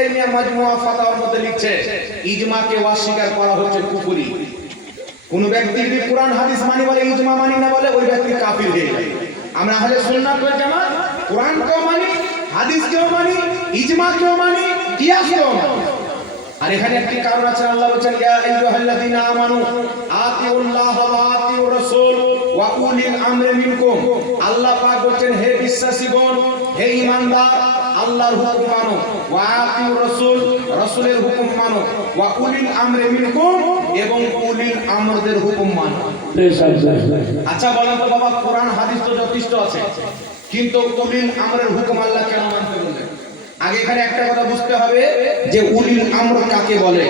তাইমিয়া মাজমুআ ফাতাওয়ার মধ্যে লিখছে ইজমাকে অস্বীকার করা হচ্ছে কুফরি। কোন ব্যক্তি যদি কোরআন হাদিস মানি বলে ইজমা মানি না বলে ওই ব্যক্তি কাফির হয়ে যায়। আমরা আহলে সুন্নাত ওয়াল জামাত কোরআনকেও মানি, হাদিসকেও মানি, ইজমাকেও মানি, কিয়াসকেও মানি। আর এখানে একটি কারণ আছে, আল্লাহ বলেন ইয়া আইয়ুহাল্লাযীনা আমানু আতিউল্লাহ ওয়া আতিউর রাসূল ওয়া উলিল আমরি মিনকুম। আল্লাহ পাক বলেন হে বিশ্বাসীগণ, হে ঈমানদার, আল্লাহর হুকুম মানো, ওয়া আতিউর রাসূল, রাসূলের হুকুম মানো, ওয়া উলিল আমরি মিনকুম, এবং উলিল আমরদের হুকুম মানো। আচ্ছা বলেন তো বাবা, কোরআন হাদিস তো যথেষ্ট আছে, কিন্তু উলিল আমরের হুকুম আল্লাহ কেন মানতে বললেন? আগে এখানে একটা কথা বুঝতে হবে যে উলিল আমর কাকে বলে।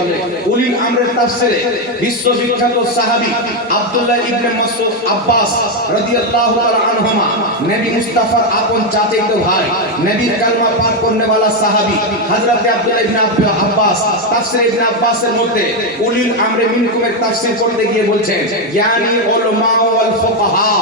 উলিল আমরের তাফসীরে বিশ্ববিখ্যাত সাহাবী আব্দুল্লাহ ইবনে মাসউদ আব্বাস রাদিয়াল্লাহু তাআলা আনহুমা, নবী মুস্তাফার আপন চাচাতো ভাই, নবীর কালমা পাঠ করনে वाला সাহাবী হযরত আব্দুল্লাহ ইবনে আব্বাস তাফসীর ইবনে আব্বাসের মধ্যে উলিল আমরে মিনকুমের তাফসীর করতে গিয়ে বলছেন ইয়ানি উলামা ওয়াল ফুকাহা,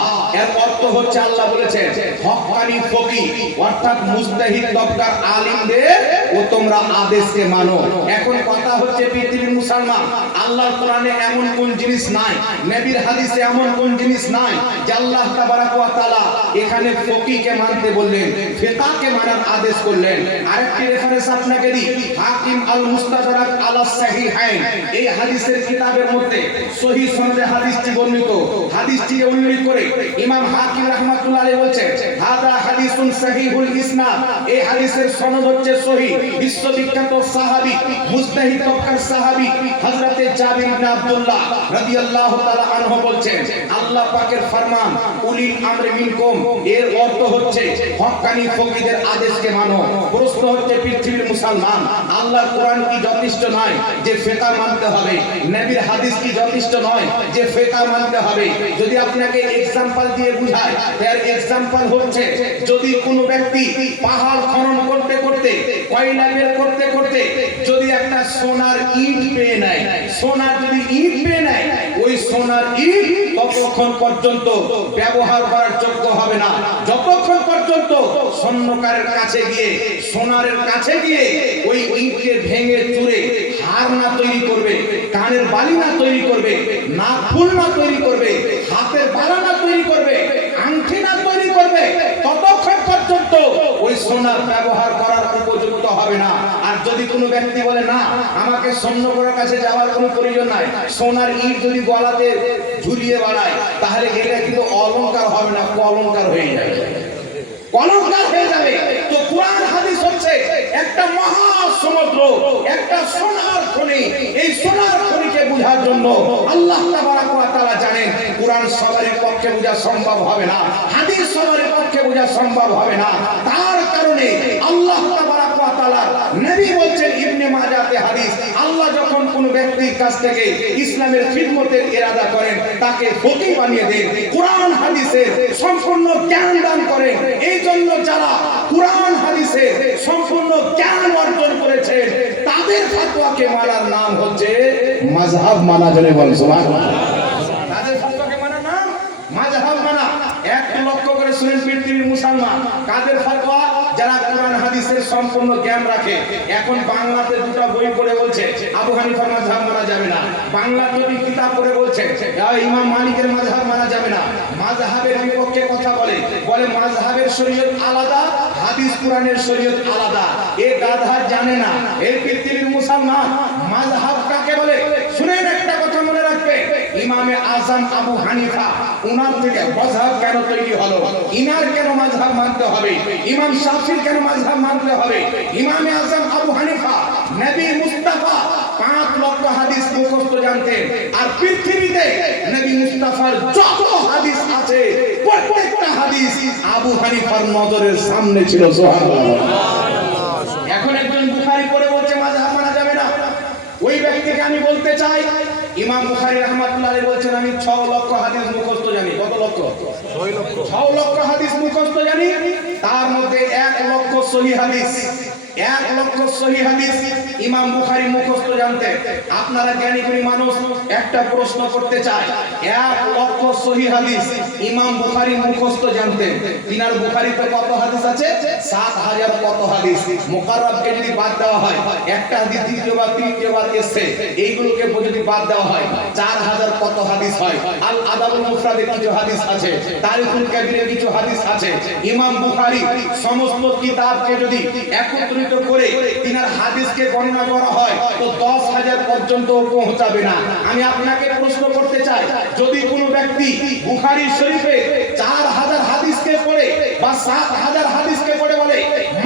এর অর্থ হচ্ছে আল্লাহ বলেছেন হক্কানি ফকিহ অর্থাৎ মুজতাহিদ তবকার আলিমদের ও তোমরা আদেশকে মানো। এখন কথা হচ্ছে পৃথিবীর মুসলমান, আল্লাহর কোরআনে এমন কোন জিনিস নাই, নবীর হাদিসে এমন কোন জিনিস নাই যে আল্লাহ তাবারাক ওয়া তাআলা এখানে ফকিহকে মানতে বললেন, ফিকহকে মানার আদেশ করলেন। আরেকটি রেফারেন্স আপনাকে দিই, হাকিম আল মুস্তাদরাক আলা সাহিহাইন, এই হাদিসের কিতাবের মধ্যে সহিহ সনদে হাদিসটি বর্ণিত। হাদিসটি উল্লেখ করে ইমাম হাকিম রাহমাতুল্লাহ আলাইহি বলেছেন হাদা হাদিসুন সহিহুল ইসনাদ, এই হাদিসের সনদ হচ্ছে সহিহ। বিশ্ববিখ্যাত সাহাবী মুজতাহিদ তবকার সাহাবী হযরতে জাবির ইবনে আব্দুল্লাহ রাদিয়াল্লাহু তাআলা আনহু বলছেন আল্লাহ পাকের ফরমান উলিল আমরি মিনকুম, এর অর্থ হচ্ছে হক্কানি ফকিহদের আদেশকে মানো। প্রশ্ন হচ্ছে পৃথিবীর মুসলমান, আল্লাহর কোরআন কি যথেষ্ট নয় যে ফিকহ মানতে হবে? নবীর হাদিস কি যথেষ্ট নয় যে ফিকহ মানতে হবে? যদি আপনাকে এক্সাম্পল দিয়ে বুঝায়, এর এক্সাম্পল হচ্ছে যদি কোনো ব্যক্তি পাহাড় খনন করতে করতে, কয়লা বের করতে করতে যদি একটা সোনার ইট পেয়ে নেয়, সোনার যদি ইট পেয়ে নেয়, ওই সোনার ইট ততক্ষণ পর্যন্ত ব্যবহার করার যোগ্য হবে না যতক্ষণ পর্যন্ত স্বর্ণকারের কাছে গিয়ে, সোনারের কাছে গিয়ে ওই ইটকে ভেঙে চুরে হার না তৈরি করবে, কানের বালি না তৈরি করবে, না ফুল না তৈরি করবে, হাতের বালা না তৈরি করবে, আংটি না তৈরি করবে, ততক্ষণ পর্যন্ত ওই সোনার ব্যবহার করার উপযুক্ত হবে না। আর যদি কোনো ব্যক্তি বলে না আমাকে স্বর্ণকারের কাছে যাওয়ার কোনো প্রয়োজন নাই, সোনার ইট যদি গলাতে ঝুলিয়ে বাড়ায়, তাহলে এটা কিন্তু অলংকার হবে না, অলংকার হয়ে যাবে, অলংকার হয়ে যাবে। তো কোরআন হাদিস হচ্ছে একটা মহা সমুদ্র, একটা সোনার খনি। এই সোনার খনিকে বোঝার জন্য আল্লাহ তাবারাক ওয়া তাআলা জানেন কোরআন সবারই পক্ষে বোঝা সম্ভব হবে না, হাদিস সবারই পক্ষে বোঝা সম্ভব হবে না। তার কারণে আল্লাহ তাবারাক ওয়া তাআলা নবী বলছেন ইবনে মাজাহতে হাদিস, আল্লাহ যখন কোন ব্যক্তির কাছ থেকে ইসলামের খিদমতের ইরাদা করেন তাকে ফকিহ বানিয়ে দেন, কোরআন হাদিসের সম্পূর্ণ জ্ঞান দান করেন। এই জন্য যারা কোরআন হাদিসের সম্পূর্ণ জ্ঞান অর্জন করেছেন তাদের ফতোয়াকে মানার নাম হচ্ছে মাযহাব মানা। জনে বলেন সুবহানাল্লাহ। তাদের ফতোয়াকে মানার নাম মাযহাব মানা। একটু লক্ষ্য করে শুনেন পৃথিবীর মুসলমান, কাদের ফতোয়া? যারা কোরআন হাদিসের সম্পূর্ণ জ্ঞান রাখে। এখন বাংলাতে দুটো বই পড়ে বলছে আবু হানিফার মাযহাব মানা যাবে না, বাংলা যদি কিতাব পড়ে বলছে ইমাম মালিকের মাযহাব মানা যাবে না, মাযহাবের বিপক্ষে কথা বলে, বলে মাযহাবের শরীয়ত আলাদা, হাদিস কোরআনের শরীয়ত আলাদা। এ গাধা জানে না এই পৃথিবীর মুসলমান মাযহাব কাকে বলে। শুনেন একটা কথা মনে রাখবে, ইমামে আযম আবু হানিফা, উনার থেকে মাযহাব কেন তৈরি হলো? ইনার কেন মাযহাব মানতে হবে? ইমাম শাফিঈর কেন মাযহাব মানতে হবে? ইমামে আযম আবু হানিফা নবী মুস্তাফা 5 লক্ষ হাদিস মুখস্থ জানতেন, আর পৃথিবীতে নবী মুস্তাফার যত হাদিস আছে প্রত্যেকটা হাদিস আবু হানিফার নজরের সামনে ছিল। সুবহানাল্লাহ। এখন একজন বুখারী পড়ে বলছে মাযহাব মানা যাবে না, ওই ব্যক্তিকে আমি বলতে চাই ইমাম বুখারী রাহমাতুল্লাহ আলাইহি বলেছেন আমি 6 লক্ষ হাদিস মুখস্থ জানি। কত লক্ষ? 6 লক্ষ হাদিস মুখস্থ জানি। তার মধ্যে 1 লক্ষ সহিহ হাদিস, 1 লক্ষ সহিহ হাদিস ইমাম বুখারী মুখস্থ জানতেন। আপনারা জ্ঞানী গুণী মানুষ একটা প্রশ্ন করতে চায়, 1 লক্ষ সহিহ হাদিস ইমাম বুখারী মুখস্থ জানতেন, তিনার বুখারীতে কত হাদিস আছে? 7000 কত হাদিস। মুকাররাবকে যদি বাদ দেওয়া হয়, একটা হাদিস দ্বিতীয়বার তৃতীয়বার এসেছে, এইগুলোকে যদি বাদ দেওয়া হয় 4000 কত হাদিস হয়। আল আদাবুল মুফরাদে কিছু হাদিস আছে, তারিখুল কাবীরে কিছু হাদিস আছে। ইমাম বুখারী সমস্ত কিতাবকে যদি একত্রিত করে তিনার হাদিসকে গণনা করা হয় তো 10000 পর্যন্ত পৌঁছাবে না। আমি আপনাকে প্রশ্ন করতে চাই, যদি কোনো ব্যক্তি বুখারী শরীফে 4000 হাদিসকে পড়ে বা 7000 হাদিসকে পড়ে বলে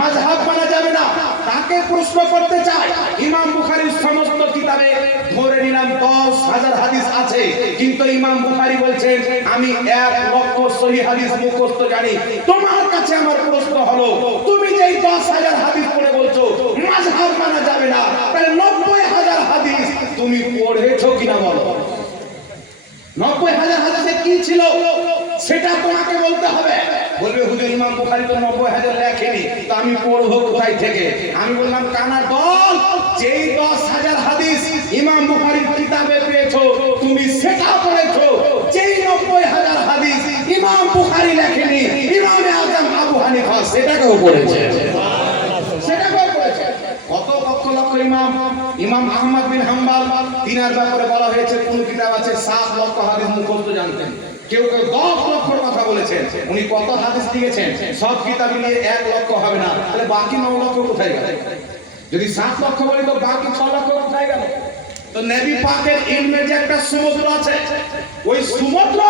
মাযহাব মানা যাবে না, তাকে প্রশ্ন করতে চাই, ইমাম বুখারীর সমস্ত কিতাবে ধরে নিলাম 10000 হাদিস আছে, কিন্তু ইমাম বুখারী বলছেন আমি 1 লক্ষ সহিহ হাদিস মুখস্থ জানি। তোমার কাছে আমার প্রশ্ন হলো, তুমি যেই 10000 হাদিস পড়ে বলছো মাযহাব মানা যাবে না, তাহলে 90000 হাদিস তুমি পড়েছো কিনা বলো? 90000 হাদিসে কি ছিল সেটা তোমাকে বলতে হবে। বলবে হুজুর ইমাম বুখারী তো 90000 লেখেনি, তো আমি পড়বো কোথায় থেকে? আমি বললাম কানার দল, যেই 10000 হাদিস ইমাম বুখারীর কিতাবে পেয়েছো তুমি সেটা পড়েছো। যেই 90000 হাদিস ইমাম বুখারী লেখেনি, ইমামে আযম আবু হানিফা সেটাকেও পড়েছে, সেটাকেও পড়েছে। কত লক্ষ লক্ষ ইমাম আহমদ বিন হাম্বল তিনার ব্যাপারে বলা হয়েছে কোন কিতাব আছে 7 লক্ষ হাদিস মুখস্থ জানতেন, কেউ কেউ 10 লক্ষর কথা বলেছেন। উনি কত হাদিস লিখেছেন? সব কিতাব নিয়ে 1 লক্ষ হবে না, তাহলে বাকি 9 লক্ষ কোথায় গেল? যদি 7 লক্ষ বলি তো বাকি 6 লক্ষ কোথায় গেল? তো নবী পাকের ইলমের যে একটা সমুদ্র আছে, ওই সমুদ্র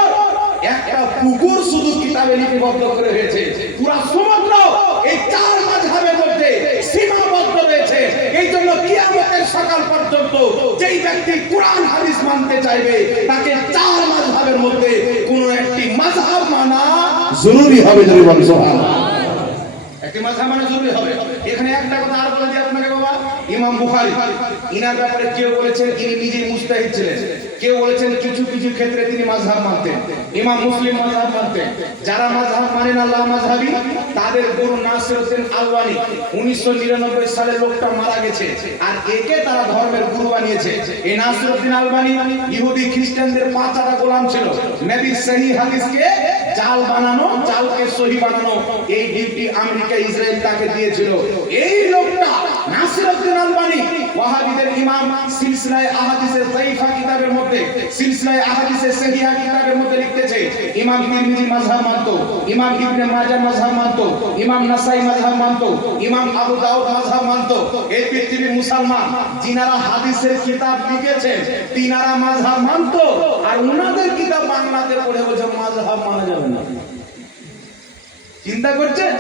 একটা পুকুর শুধু কিতাবে লিপিবদ্ধ করে হয়েছে, পুরো সমুদ্র এই 4 মাযহাবের মধ্যে সীমাবদ্ধ রয়েছে। এই জন্য কিয়ামতের সকাল পর্যন্ত যেই ব্যক্তি কুরআন হাদিস মানতে চাইবে তাকে 4 মাযহাবের মধ্যে কোনো একটি মাযহাব মানা জরুরি হবে। জরুরি বলেন সুবহানাল্লাহ। একটি মাযহাব মানা জরুরি হবে। এখানে একটা কথা আর বলে দিই আপনাকে বাবা, ইমাম বুখারী ইনার ব্যাপারে কেউ বলেছেন ইনি নিজেই মুজতাহিদ ছিলেন, কেউ বলেছেন কিছু কিছু ক্ষেত্রে তিনি মাযহাব মানতেন। ইমাম মুসলিম মাযহাব মানতেন। যারা মাযহাব মানেন আল্লাহ মাযহাবী, তাদের গুরু নাসিরউদ্দিন আলবানী 1999 সালে লোকটা মারা গেছে, আর একে তারা ধর্মের গুরু বানিয়েছে। এই নাসিরউদ্দিন আলবানী ইহুদি খ্রিস্টানদের 5টা গোলাম ছিল। নবীর সহিহ হাদিসকে জাল বানানো, জালকে সহিহ বানানো, এই ডিউটি আমেরিকা ইসরায়েল তাকে দিয়েছিল। এই লোকটা নাসিরউদ্দিন আলবানী ওয়াহাবিদের ইমাম সিলসিলায়ে আহাদিসে যায়ীফা কিতাবের মধ্যে, সিলসিলায়ে আহাদিসে সহিহা কিতাবের মধ্যে লিখতেছে ইমাম তিরমিজি মাযহাব মানতো, ইমাম ইবনে মাজাহ মাযহাব মানতো, ইমাম নাসাই মাযহাব মানতো, ইমাম আবু দাউদ মাযহাব মানতো। এই পৃথিবীর মুসলমান যিনারা হাদিসের কিতাব লিখেছেন তিনারা মাযহাব মানতো, আর উনাদের কিতাব বাংলাতে পড়ে বলছে মাযহাব মানা যাবে না। চিন্তা করছেন?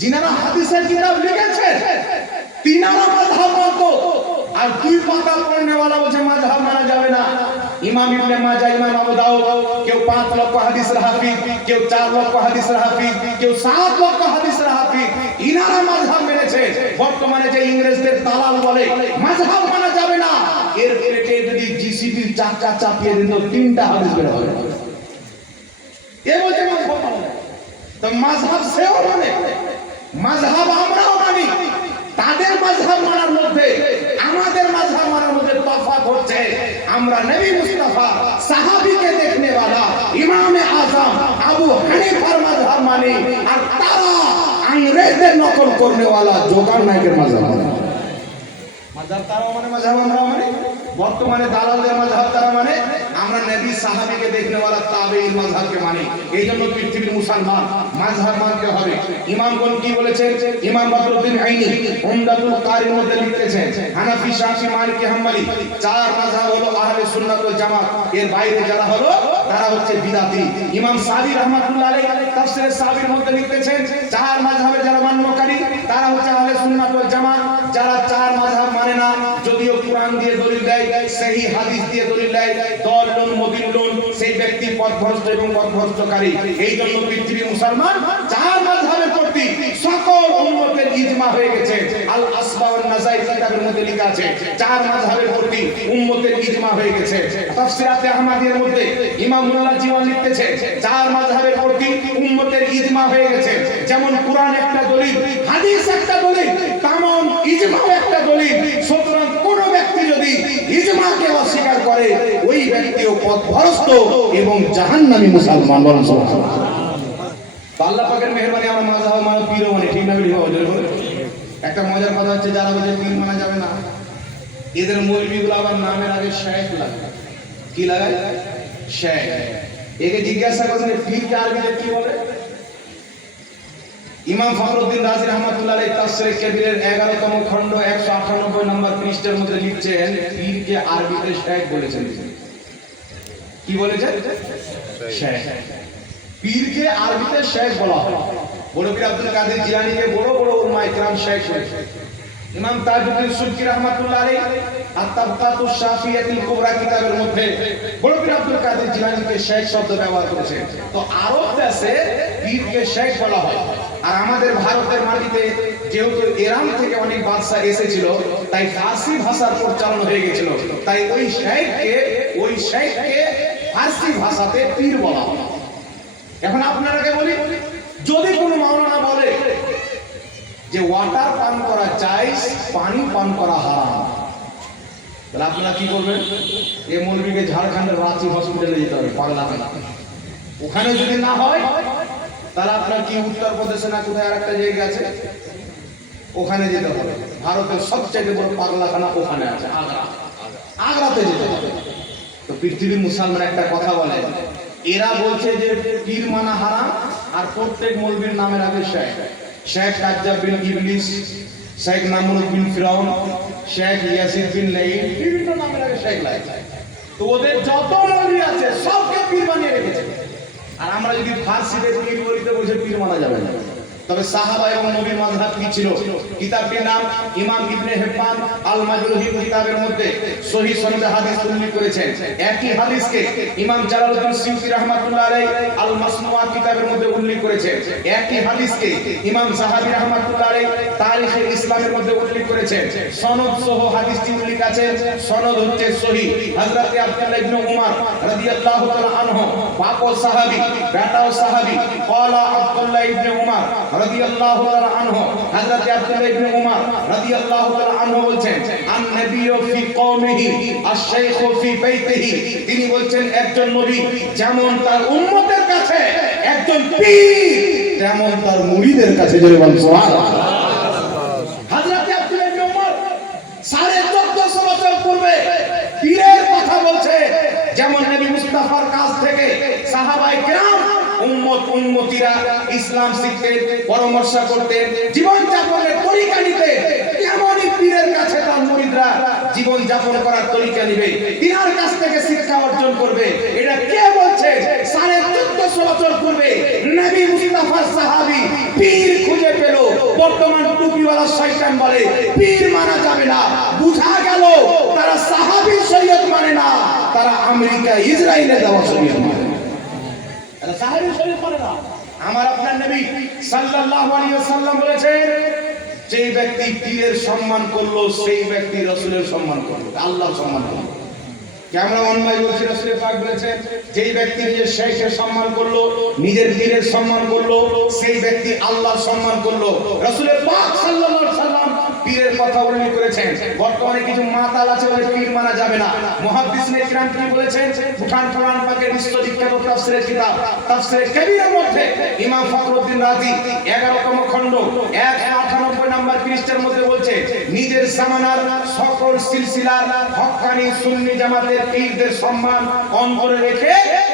যিনারা হাদিসের কিতাব লিখেছেন তিনারা মাযহাব মানতো, আর 2 পাতা পড়নেওয়ালা বলছে মাযহাব মানা যাবে না। ইমাম ইবনে মাজাহ, ইমাম আবু দাউদ, কেউ 5 লক্ষ হাদিসের হাফিজ, কেউ 4 লক্ষ হাদিসের হাফিজ, কেউ 7 লক্ষ হাদিসের হাফিজ, ইনারা মাযহাব মেনেছে। বর্তমানে যে ইংরেজদের দালাল বলে মাযহাব মানা যাবে না, এর পেটে যদি জিসিবির চাকা চাপিয়ে দিত 3টা হাদিস বের হবে। এ বলছে মাযহাব মানে, তো মাযহাব সেও মানে, মাযহাব আমরাও মানি। তাদের মাযহাব মানার মধ্যে আমাদের মাযহাব মানার মধ্যে তফাৎ হচ্ছে, আমরা নবী মুস্তাফা সাহাবীকে দেখনে वाला ইমামে আযম আবু হানিফার মাযহাব মানি, আর তারা ইংরেজদের নকল করনে वाला জোকার নায়কের মাযহাব মানে। মাযহাব তারা মানে, মাযহাব আমরা মানে। বর্তমানে দালালদের মাযহাব তারা মানে, আমরা নবী সাহাবীকে দেখনে वाला তাবেঈর মাযহাবকে মানি। এইজন্য পৃথিবীর মুসলমান মাযহাব মানতে হবে। ইমামগণ কি বলেছেন? ইমাম বদরুদ্দিন আইনি উমদাতুল কারির মধ্যে লিখতেছেন হানাফি, শাফি, মালিকি, হাম্বলি 4 মাযহাব হলো আহলে সুন্নাত ওয়াল জামাত, এর বাইরে যারা হলো তারা হচ্ছে বিদআতি। ইমাম সাদি রাহমাতুল্লাহ আলাইহি তাফসীরে সাবির মধ্যে লিখতেছেন 4 মাযহাবে যারা মান্যকারী তারা হচ্ছে আহলে সুন্নাত ওয়াল জামাত। যারা 4 মাযহাব মানে না, যদিও কোরআন দিয়ে দলিল দেয়, সহিহ হাদিস দিয়ে দলিল দেয়, দলুন মুদিল্লুন, সেই ব্যক্তি পথভ্রষ্ট এবং পথভ্রষ্টকারী। এই জন্য পৃথিবীর মুসলমান 4 মাযহাবের প্রতি সকল উম্মতের ইজমা হয়ে গেছে। আল আসবা ওয়ান নাযাইর কিতাবের মধ্যে লেখা আছে 4 মাযহাবের প্রতি উম্মতের ইজমা হয়ে গেছে। তাফসীরাতে আহমদিয়ার মধ্যে ইমাম মুল্লাহ জীবন লিখতেছে 4 মাযহাবের প্রতি উম্মতের ইজমা হয়ে গেছে। যেমন কুরআন একটা দলিল, হাদিস একটা দলিল, তেমন অস্বীকার করে ওই ব্যক্তিও পথভ্রষ্ট এবং জাহান্নামী মুসলমান। বলেন সুবহানাল্লাহ। আল্লাহ পাকের মেহেরবানি আমরা মাযহাব মানে পীর মানে ঠিক না ঠিক হবে। একটা মজার কথা হচ্ছে যারা বলে পীর মানা যাবে না, এদের মৌলবীগুলো আবার নামের আগে শেখ লাগায়। কি লাগায়? শেখ। একে জিজ্ঞাসা করেন পীরকে আরবিতে কি বলে? ইমাম ফখরুদ্দিন রাজি রাহমাতুল্লাহ আলাইহি তাফসীরে কবিরের 11তম খণ্ড 198 নম্বর পৃষ্ঠার মধ্যে লিখছেন পীরকে আরবিতে শেখ বলেছেন। কি বলেছেন? শেখ। পীরকে আরবিতে শেখ বলা হয়। বড় পীর আব্দুল কাদের জিলানীকে বড় বড় উলামা ইকরাম শেখ বলেছেন। ইমাম তাজউদ্দিন সুবকি রাহমাতুল্লাহ আলাইহি আত-তাবকাতুশ শাফিয়াতুল কুবরা কিতাবের মধ্যে বড় পীর আব্দুল কাদের জিলানীকে শেখ শব্দ ব্যবহার করেছেন। তো আরব দেশে পীরকে শেখ বলা হয়। আর আমাদের ভারতের মাটিতে যেহেতু ইরান থেকে অনেক বাদশা এসেছিল, তাই ফার্সি ভাষার প্রচলন হয়ে গিয়েছিল, তাই ওই শেখকে ফার্সি ভাষাতে পীর বলা হয়। এখন আপনারাকে বলি, যদি কোনো মাওলানা বলে যে ওয়াটার পান করা জায়েজ, পানি পান করা হারাম, তাহলে আপনারা কি করবেন? এই মৌলবীকে ঝাড়খণ্ডের রাঁচি হসপিটালে যেতে হবে, পাগলা না। ওখানে যদি না হয় তাহলে আপনার কি উত্তরপ্রদেশে না কোথায় আরেকটা জায়গা আছে, ওখানে যেতে হবে। ভারতের সবচেয়ে বড় পাগলাখানা ওখানে আছে, আগ্রাতে যেতে হবে। তো পৃথিবীর মুসলমান একটা কথা বলে, এরা বলছে যে পীর মানা হারাম, আর প্রত্যেক মৌলবীর নামের আগে শেখ। শেখ কাজ্জাব বিন ইবলিস, শেখ নামরুদ বিন ফিরাউন, শেখ ইয়াসির বিন লাইন, বিভিন্ন নামের আগে শেখ লাগে। তো ওদের যত মৌলবী আছে সবকে পীর বানিয়ে রেখেছে। আর আমরা যদি ফার্সিতে পীর বলিতে বলছে পীর মানা যাবে না। তবে সাহাবা এবং নবীর মাযহাব কি ছিল? কিতাবটির নাম ইমাম ইবনে হিব্বান আল মাজরুহি কিতাবের মধ্যে সহিহ সনদে হাদিস উল্লেখ করেছেন। একই হাদিসকে ইমাম জালালউদ্দিন সিয়ুতি রাহমাতুল্লাহ আলাইহি আল মাসনুআত কিতাবের মধ্যে উল্লেখ করেছেন। একই হাদিসকে ইমাম যাহাবী রাহমাতুল্লাহ আলাইহি তারিখে ইসলামের মধ্যে উল্লেখ করেছেন। সনদ সহ হাদিসটি উল্লেখ আছে। সনদ হচ্ছে সহিহ। হযরত আব্দুল্লাহ ইবনে উমর রাদিয়াল্লাহু তাআলা আনহু, বাপও সাহাবী বেটাও সাহাবী, ক্বালা আব্দুল্লাহ ইবনে উমর রাদিয়াল্লাহু তাআলা আনহু, হযরত আব্দুল্লাহ ইবনে উমর রাদিয়াল্লাহু তাআলা আনহু বলছেন, আন নবিয়্যু ফি কওমিহি আশ-শাইখু ফি বাইতিহি, তিনি বলছেন একজন নবী যেমন তার উম্মতের কাছে একজন পীর, তেমন তার মুরিদের কাছে। জোরে বলুন সুবহানাল্লাহ। হযরত আব্দুল্লাহ ইবনে উমর 1450 বছর পূর্বে পীরের কথা বলছে, যেমন নবী মুস্তাফার কাছ থেকে সাহাবায়ে কেরাম উম্মতিরা ইসলাম শিখতে, পরামর্শ করতে, জীবন যাপনের তরিকা নিতে, তেমনই পীরের কাছে তার মুরিদরা জীবন যাপন করার তরিকা নিবে, তিনার কাছ থেকে শিক্ষা অর্জন করবে। এটা কে বলছে? 1450 বছর পূর্বে নবী মুস্তাফার সাহাবী পীর খুঁজে পেল। বর্তমান টুপিওয়ালা শয়তান বলে পীর মানা যাবে না। বুঝা গেল তারা সাহাবী শরীয়ত মানে না, তারা আমেরিকা ইসরায়েলে দেওয়া শরীয়ত মানে। সাহাবী শরীয়ত মানে না। আমার আপনার নবী সাল্লাল্লাহু আলাইহি ওয়াসাল্লাম বলেছেন, যে ব্যক্তি পীরের সম্মান করলো সেই ব্যক্তি রাসূলের সম্মান করলো, আল্লাহর সম্মান করলো। কেমন অন্যায় বলছে? রাসূল পাক বলেছেন, যেই ব্যক্তি নিজের শেখের সম্মান করলো, নিজের পীরের সম্মান করলো, সেই ব্যক্তি আল্লাহর সম্মান করলো। রাসূল পাক সাল্লাল্লাহু আলাইহি ওয়াসাল্লাম পীরের কথা উল্লেখ করেছেন। বর্তমানে কিছু মাতাল আছে বলে পীর মানা যাবে না। মুহাদ্দিসিনে কিরাম কি বলেছেন? উঠান কোরআন পাকের বিশ্ববিখ্যাত তাফসীরের কিতাব তাফসীরে কবিরের মধ্যে ইমাম ফখরুদ্দিন রাজি 11তম খণ্ড 198 নম্বর পৃষ্ঠার মধ্যে বলছে, নিজের জামানার সকল সিলসিলার হক্কানি সুন্নি জামাতের পীরদের সম্মান অন্তরে রেখে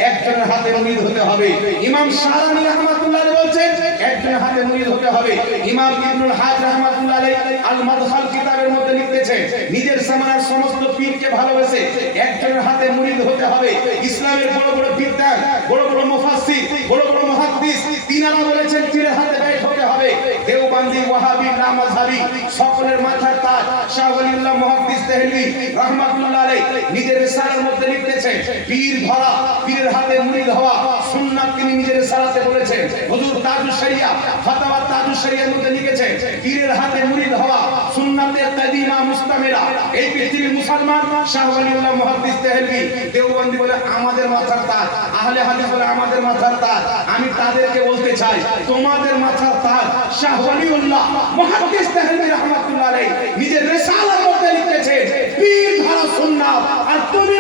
একজনের হাতে মুরিদ হতে হবে। ইমাম শারানি রাহমাতুল্লাহ আলাইহি বলছেন একজনের হাতে মুরিদ হতে হবে। ইমাম ইবনুল হাজ রাহমাতুল্লাহ আলাইহি আল মাদখাল কিতাবের মধ্যে লিখতেছেন, নিজের জামানার সমস্ত পীরকে ভালোবেসে একজনের হাতে মুরিদ হতে হবে। ইসলামের বড় বড় বিদ্বান, বড় বড় মুফাসসির, বড় বড় মুহাদ্দিস, তিনারা বলেছেন পীরের হাতে বাইত হতে হবে। দেওবন্দি, ওয়াহাবি, লামাযহাবি সকলের মাথার তাজ শাহ ওয়ালিউল্লাহ মুহাদ্দিস দেহলভী রাহমাতুল্লাহ আলাইহি নিজের রিসালার মধ্যে লিখতেছেন, পীর ধরা, পীরের হাতে মুরিদ হওয়া সুন্নাত। তিনি নিজের রিসালাতে বলেছেন। হুজুর তাজুশ শরিয়া ফাতাওয়া তাজুশ শরিয়ার মধ্যে লিখেছেন, পীরের হাতে মুরিদ হওয়া সুন্নাতের কাদিমা মুস্তামিরা। এই পৃথিবীর মুসলমান শাহ ওয়ালিউল্লাহ মুহাদ্দিস দেহলভী দেওবন্দি বলে আমাদের মাথার তাজ, আহলে হাদিস বলে আমাদের মাথার তাজ। আমি তাদেরকে বলতে চাই, তোমাদের মাথার তাজ শাহ ওয়ালিউল্লাহ মুহাদ্দিস দেহলভী রাহমাতুল্লাহ আলাইহি নিজের রিসালার মধ্যে লিখেছেন পীর ধরা সুন্নাত, আর তুমি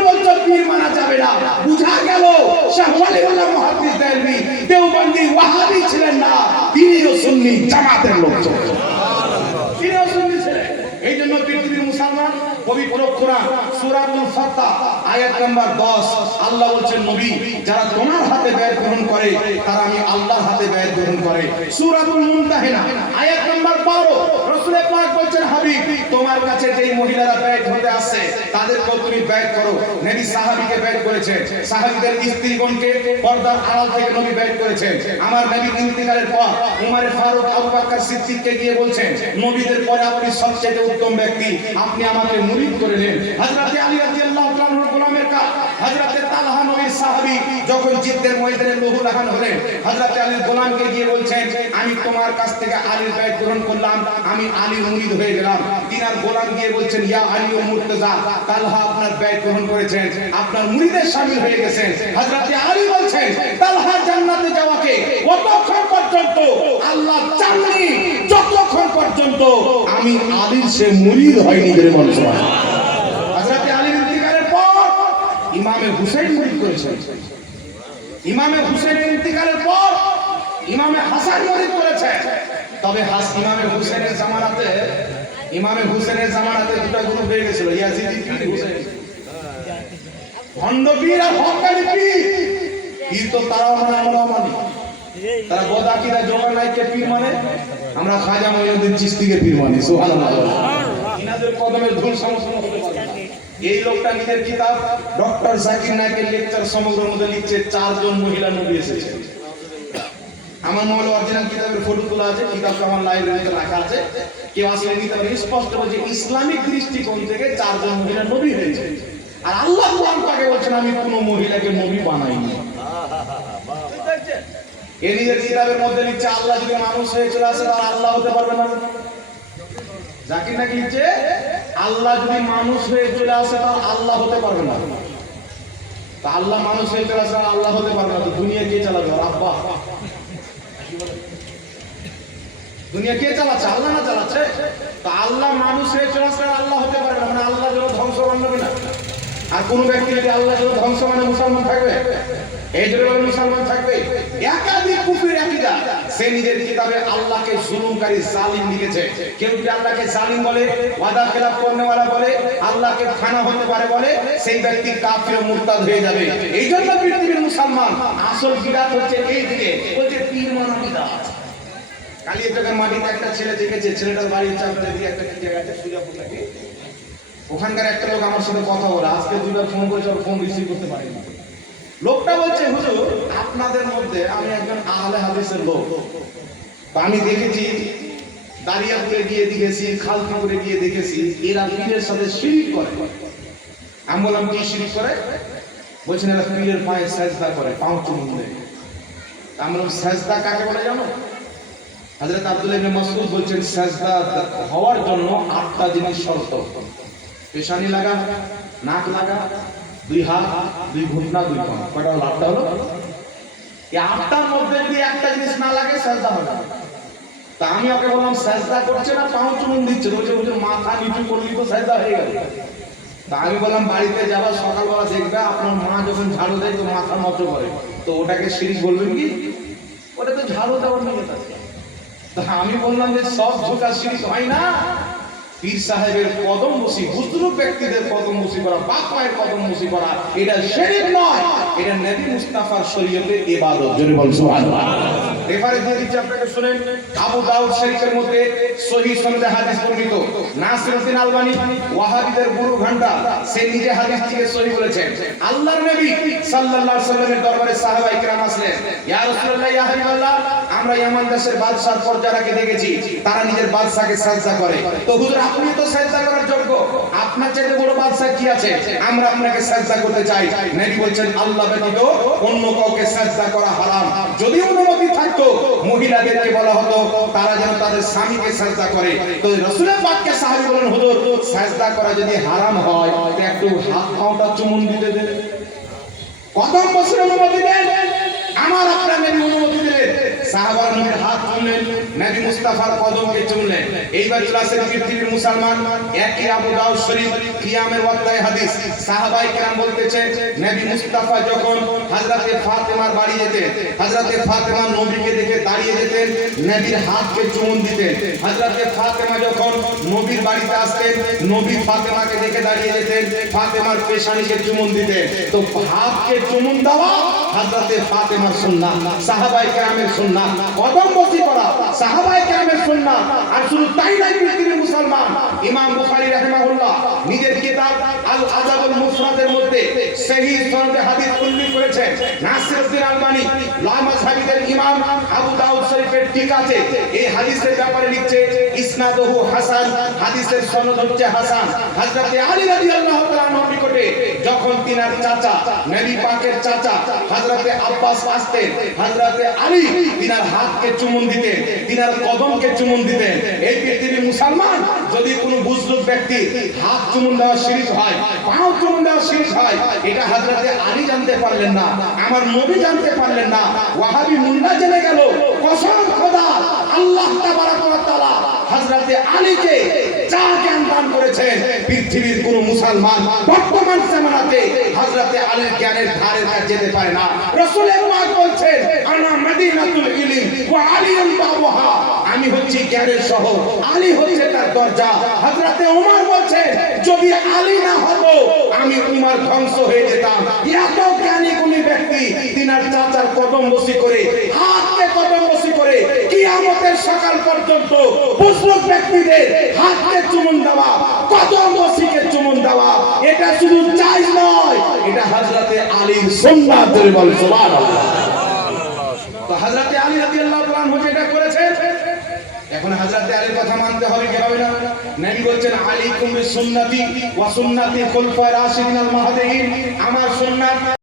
সুন্নি জামাতের লোকজন, তিনিও সুন্নি ছিলেন। এই জন্য পৃথিবীর মুসলমান পবিত্র কোরআন সূরাতুল ফাতহ আয়াত নাম্বার 10 আল্লাহ বলছেন, নবী যারা তোমার হাতে বায়াত গ্রহণ করে তারা আমি আল্লাহর হাতে বায়াত গ্রহণ করে। সূরাতুল মুমতাহিনা আয়াত নাম্বার 12 রাসূল পাক বলছেন, হাবিব তোমার কাছে যেই মহিলারা বায়াত হতে আসে তাদেরকেও তুমি বায়াত করো। নবী সাহাবীকে বায়াত করেছেন, সাহাবীদের স্ত্রীগণকে পর্দার আড়াল থেকে নবী বায়াত করেছেন। আমার নবী ইন্তেকালের পর উমর ফারুক আবু বকর সিদ্দিককে গিয়ে বলছেন, নবীদের পরে আপনি সবচেয়ে উত্তম ব্যক্তি, আপনি আমাকে মুরিদ করে নেন। হযরত আলী রাদিয়াল্লাহু তাআলা গোলামের কাজ। হযরত তালহা নবীর সাহাবী যখন জিদ্দের ময়দানে লৌহলাহান হলেন, হযরত আলীর গোলামকে গিয়ে বলছেন, আমি তোমার কাছ থেকে আলীর বায়াত গ্রহণ করলাম, আমি আলীর মুরিদ হয়ে গেলাম। তিনার গোলাম গিয়ে বলছেন, ইয়া আলী ও মুর্তজা, তালহা আপনার বায়াত গ্রহণ করেছেন, আপনার মুরিদে শামিল হয়ে গেছেন। হযরত আলী বলছেন, তালহা জান্নাতে যাওয়াকে কতক্ষণ পর্যন্ত আল্লাহ চাননি যতক্ষণ পর্যন্ত আমি আলীর সে মুরিদ হয়নি। বলে বলছেন হযরত আলীর ইন্তিকালের পর ইমামে হুসাইন মুরিদ করেছেন, ইমামে হুসাইনের ইন্তিকালের পর ইমামে হাসান মুরিদ করেছেন। তবে ইমামে হুসাইনের জামানাতে দুটো গ্রুপ হয়ে গেছিল, ইয়াজিদি পীর, হুসাইন ভণ্ড পীর আর হক্কানি পীর। পীর তো তারাও মানে আমরাও মানি, তারা বদাকিদা জমা নাইকে পীর মানে, আমরা খাজা মঈনুদ্দিন চিশতিকে পীর মানি। সুবহানাল্লাহ। ইনাদের কদমের ধুল সমস্ত হতে পারে না। এই লোকটা নিজের কিতাব ডক্টর জাকির নায়েকের লেকচার সমগ্রের মধ্যে লিখছে 4 জন মহিলা নবী এসেছে। আমার মোবাইলে অরিজিনাল কিতাবের ফটো তোলা আছে, কিতাবটা আমার লাইব্রেরিতে রাখা আছে, কেউ আসলে নিতে পারে। স্পষ্ট বলছে ইসলামিক দৃষ্টিকোণ থেকে 4 জন মহিলা নবী হয়েছে। আর আল্লাহ কোরআন পাকে বলছেন, আমি কোনো মহিলাকে নবী বানাইনি। এই নিজের কিতাবের মধ্যে লিখছে, আল্লাহ যদি মানুষ হয়ে চলে আসে তাহলে আল্লাহ হতে পারবে না। জাকির নাকি লিখছে, আল্লাহ যদি মানুষ হয়ে চলে আসে তাহলে আল্লাহ হতে পারবে না। তা আল্লাহ মানুষ হয়ে চলে আসে আল্লাহ হতে পারবে না, তো দুনিয়া কে চালাবে? আব্বা, দুনিয়া কে চালাচ্ছে? আল্লাহ না চালাচ্ছে? তো আল্লাহ মানুষ হয়ে চলে আসলে আল্লাহ হতে পারবে না, মানে আল্লাহ যেন ধ্বংস বানাবে না। আর কোন ব্যক্তি যদি আল্লাহ যেন ধ্বংস মানে মুসলমান থাকবে? এই জন্য মুসলমান থাকবে। একাধিক কুফরির আকীদা। সে নিজের কিতাবে আল্লাহকে জুলুমকারী জালিম লিখেছে। কেউ যদি আল্লাহকে জালিম বলে, ওয়াদা খেলাফ করনেওয়ালা বলে, আল্লাহকে ফানা হতে পারে বলে, সেই ব্যক্তি কাফির ও মুরতাদ হয়ে যাবে। এই জন্য পৃথিবীর মুসলমান আসল বিদআত হচ্ছে এই দিকে, বলছে পীর মানা বিদআত। কালিয়াচকের মাটিতে একটা ছেলে দেখেছে, ছেলেটার বাড়ি হচ্ছে আপনাদের দিকে একটা কি জায়গা আছে, সুজাপুর নাকি, ওখানকার একটা লোক আমার সাথে কথা বলে, আজকে 2বার ফোন করেছে, ওর ফোন রিসিভ করতে পারিনি। লোকটা বলছে, হুজুর আপনাদের মধ্যে আমি একজন আহলে হাদিসের লোক, তো আমি দেখেছি দারিয়াপুরে গিয়ে দেখেছি, খালপুরে গিয়ে দেখেছি এরা পীরের সাথে শিরক করে। আমি বললাম কি শিরক করে? বলছেন এরা পীরের পায়ে সেজদা করে, পাও চুমু দেয়। আমি বললাম সেজদা কাকে বলে জানো? হযরত আব্দুল্লাহ ইবনে মাসউদ বলছেন, সেজদা হওয়ার জন্য 8টা জিনিস শর্ত। পেশানি লাগা, নাক লাগা, 2 হাত, 2 ঘুটনা, 2 পা। কয়টা হলো? 8টা হলো। এই 8টার মধ্যে যদি একটা জিনিস না লাগে সেজদা হবে না। তা আমি ওকে বললাম সেজদা করছে না পাও চুমুন দিচ্ছে? বলছে হুজুর মাথা নিচু করলি তো সেজদা হয়ে গেল। তা আমি বললাম বাড়িতে যাবা সকালবেলা দেখবে আপনার মা যখন ঝাড়ু দেয় তো মাথা নত করে, তো ওটাকে শিরক বলবেন কি? ওটা তো ঝাড়ু দেওয়ার নিয়ত আছে। তা আমি বললাম যে সব ঝোঁকা শিরক হয় না। পীর সাহেবের কদম বসি, বুজুর্গ ব্যক্তিদের কদম বসি করা, বাপ মায়ের কদম বসি করা, এটা শিরক নয়, এটা নবী মুস্তাফার শরীয়তের ইবাদত। জোরে বল সুবহানাল্লাহ। রেফারেন্স দিয়ে দিচ্ছি আপনাকে, শুনেন। আবু দাউদ শরীফের মধ্যে সহিহ সনদে হাদিস বর্ণিত। নাসিরউদ্দিন আলবানী ওয়াহাবিদের গুরু ঘন্টা, সে নিজে হাদিসটিকে সহিহ বলেছেন। আল্লাহর নবী সাল্লাল্লাহু আলাইহি ওয়াসাল্লামের দরবারে সাহাবায়ে কেরাম আসলেন, ইয়া রাসূলুল্লাহ, ইয়া হাবিবাল্লাহ, আমরা ইয়ামান দেশের বাদশার পর্যায়কে দেখেছি তারা নিজের বাদশাকে সাজদা করে, তো হুজুর আপনি তো সাজদা করার যোগ্য, আপনার চাইতে বড় বাদশা কি আছে? আমরা আপনাকে সাজদা করতে চাই। নবী বলেন, আল্লাহ ব্যতীত অন্য কাউকে সাজদা করা হারাম। যদি অনুমতি থাকতো মহিলাদেরকে বলা হতো তারা যেন তাদের স্বামীকে সাজদা করে। তো রাসূলের পাককে সাহাবী বলেন, হুজুর সাজদা করা যদি হারাম হয় তো একটু হাত পাওটা চুমুন দিতে দেন, কদম বসে অনুমতি দেন। আমার আপনার নবী অনুমতি দিলেন। সাহাবারা নবীর হাত চুমলেন, নবী মুস্তাফার কদমকে চুমলেন। এইবার ক্লাসের পৃথিবীর মুসলমান একই আবু দাউদ শরীফ কিয়ামের অধ্যায় হাদিস, সাহাবায়ে কেরাম বলতেছেন নবী মুস্তাফা যখন হযরতে ফাতেমার বাড়ি যেতেন, হযরতে ফাতেমা নবীকে দেখে দাঁড়িয়ে যেতেন, নবীর হাতকে চুমন দিতেন। হযরতে ফাতেমা যখন নবীর বাড়িতে আসতেন, নবী ফাতেমাকে দেখে দাঁড়িয়ে যেতেন, ফাতেমার পেশানিকে চুমন দিতেন। তো হাতকে চুমন দেওয়া হযরতে ফাতেমার সুন্নাত, সাহাবায়ে কেরামের সুন্নাত। কদম বসি করা সাহাবায়ে কেরামের সুন্নাত। আর শুধু তাই নয়, পৃথিবীর মুসলমান ইমাম বুখারী রাহিমাহুল্লাহ নিজের কিতাব আল আদাবুল মুফরাদের মধ্যে সহিহ সনদে হাদিস উল্লেখ করেছেন। নাসিরউদ্দিন আলবানী লামাযহাবীদের ইমাম আবু দাউদ শরীফের টিকাতে এই হাদিসের ব্যাপারে লিখছে ইসনাদুহু হাসান, হাদিসের সনদ হচ্ছে হাসান। হযরতে আলী রাদিয়াল্লাহু তাআলা আনহুর নিকটে যখন তিনার চাচা নবী পাকের চাচা হযরতে আব্বাস আসতেন, হযরতে আলী তিনার হাতকে চুমন দিতেন, তিনার কদমকে চুমন দিতেন। এই পৃথিবীর মুসলমান যদি কোনো বুজরুগ ব্যক্তি হাত চুমন দেওয়া শিরক হয়, পাও চুমন দেওয়া শিরক হয়, এটা হযরতে আলী জানতে পারলেন না, আমার নবী জানতে পারলেন না, ওয়াহাবি মুন্না জেনে গেল। কসম খোদা, আল্লাহ তাবারক ওয়া তাআলা হযরতে আলীকে যা জ্ঞান দান করেছেন, পৃথিবীর কোন মুসলমান বর্তমান জামানাতে হযরতে আলীর জ্ঞানের ধারে কাছে যেতে পারে না। রাসূল পাক বলছেন আনা মদিনাতুল ইলম ওয়া আলিয়ুল বাবুহা, আমি হচ্ছি জ্ঞানের শহর, আলী হচ্ছে তার দরজা। হযরতে ওমর বলছেন যদি আলী না হতো আমি উমর ধ্বংস হয়ে যেতাম। এত জ্ঞানী গুণী ব্যক্তি তিনার চাচার কদম বসি করে, হাতকে কদম বসি করে কিয়ামতের সকাল পর্যন্ত বুজরুগ ব্যক্তিদের হাতকে চুমন দেওয়া, কদম বসিকে চুমন দেওয়া, এটা শুধু জায়েজ নয়, এটা হযরতে আলীর সুন্নাত। বল সুবহানাল্লাহ। তো হযরতে আলী রাদিয়াল্লাহু তাআলা আনহু যেটা করেছেন, এখন হযরতে আলীর কথা মানতে হবে কি হবে না? নবী বলছেন আলাইকুম বিসুন্নতি ওয়া সুন্নাতি খুলফায়ে রাশিদিন আল মাহদিয়িন, আমার সুন্নাত